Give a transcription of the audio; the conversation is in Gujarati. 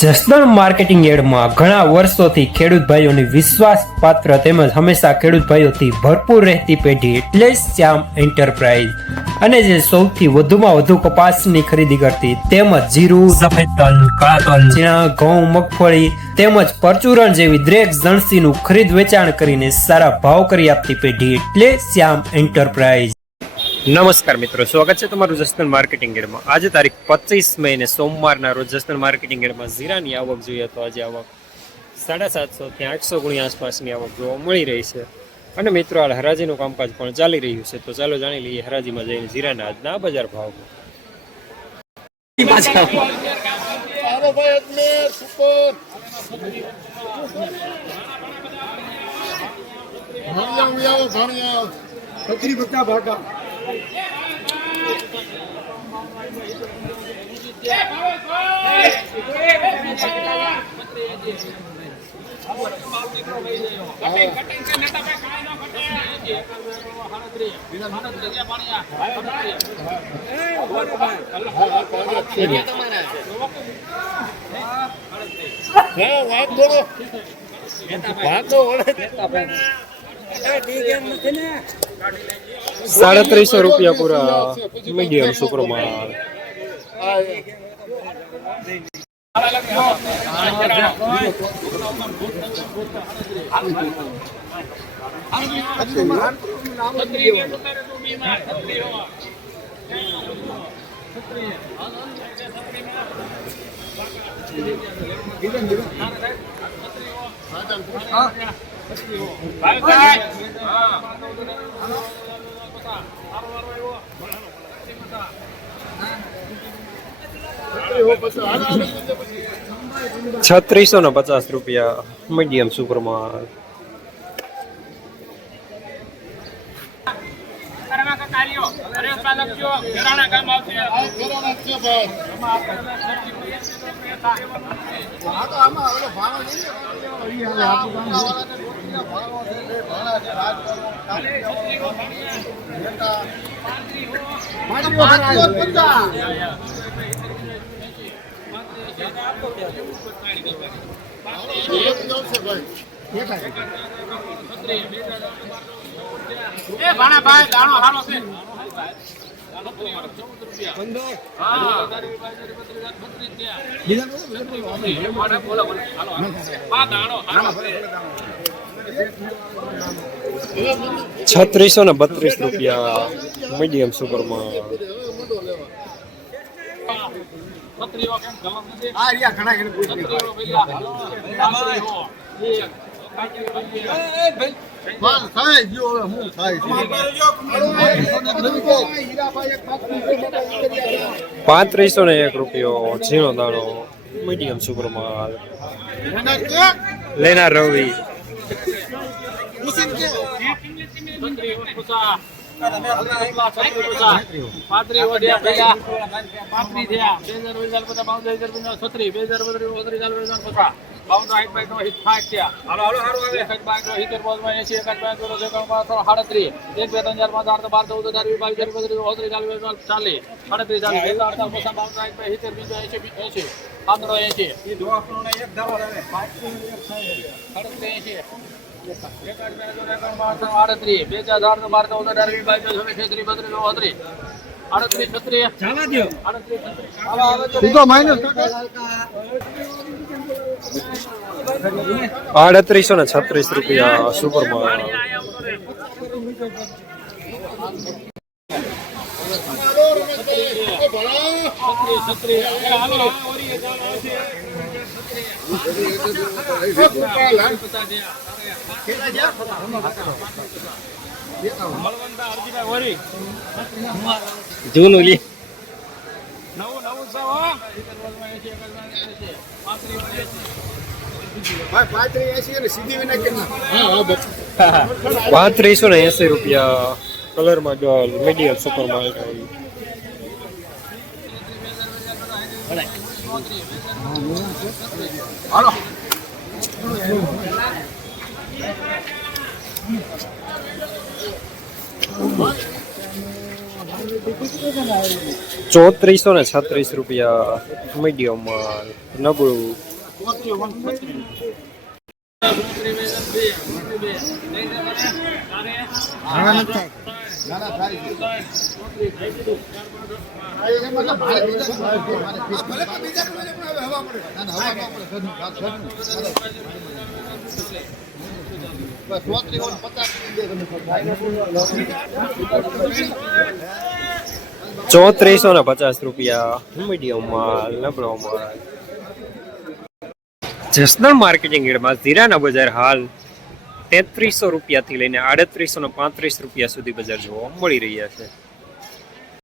જસદણ માર્કેટિંગ યાર્ડમાં ઘણા વર્ષોથી ખેડૂત ભાઈઓની વિશ્વાસપાત્ર તેમજ હંમેશા ખેડૂત ભાઈઓથી ભરપૂર રહેતી પેઢી એટલે શ્યામ એન્ટરપ્રાઇઝ, અને જે સૌથી વધુમાં વધુ કપાસની ખરીદી કરતી તેમજ જીરું, સફેદ તલ, કાળા તલ, ચણા, ઘઉં, મગફળી તેમજ પરચુરણ જેવી દરેક જણસીનું ખરીદ વેચાણ કરીને સારા ભાવ કરી આપતી પેઢી એટલે શ્યામ એન્ટરપ્રાઇઝ। નમસ્કાર મિત્રો, સ્વાગત છે તમારું જસદણ માર્કેટિંગ યાર્ડમાં। આજે તારીખ 25 મે સોમવારના રોજ જસદણ માર્કેટિંગ યાર્ડમાં જીરાની આવક જોઈએ તો આજે આવક 750 થી 800 ગુણી આસપાસની આવક જોવા મળી રહી છે। અને મિત્રો હાલ હરાજીનું કામકાજ પણ ચાલી રહ્યું છે, તો ચાલો જાણી લઈએ હરાજીમાં જઈને જીરાના આજના બજાર ભાવ। ₹350 પૂરા મીડિયમ સુપર માલ। ₹3650 મીડિયમ સુપર માલ। ₹3632 મીડિયમ સુપર માલ। ₹3501 ઝીણો દાણો મીડિયમ સુપર માલ। લેના રવિ ₹3836 સુપર માલ। જૂનું લી ₹3580 કલરમાં ડોલ મીડિયમ સુપર માલ। ₹3436 મીડિયમ માલ નબળું। ₹3450 મીડિયમ માલ નબળો માલ જસદણ માર્કેટિંગ યાર્ડમાં જીરાના બજાર હાલ ₹3300 થી લઈને ₹3835 સુધી બજાર જોવા મળી રહ્યા છે।